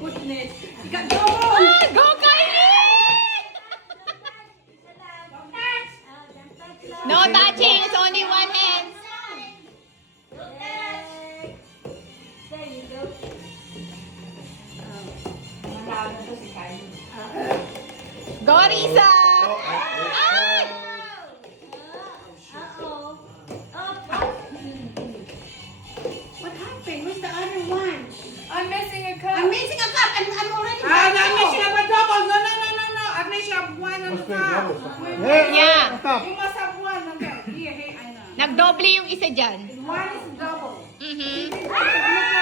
goodness. You got double. Ah, go, Kylie! No touching. It's only one hand. There you go. Manalo to si Kylie. Go, Risa! Ay! Uh-oh. What happened? Where's the other one? I'm missing a cup. I'm missing a cup. I'm already Ah, back. Agnes, you have a double. No. Agnes, you have one on the top. Yeah. You must have one. Okay. Here, hey, I know. Nagdoble yung isa dyan. One is double. Mhm. Ah!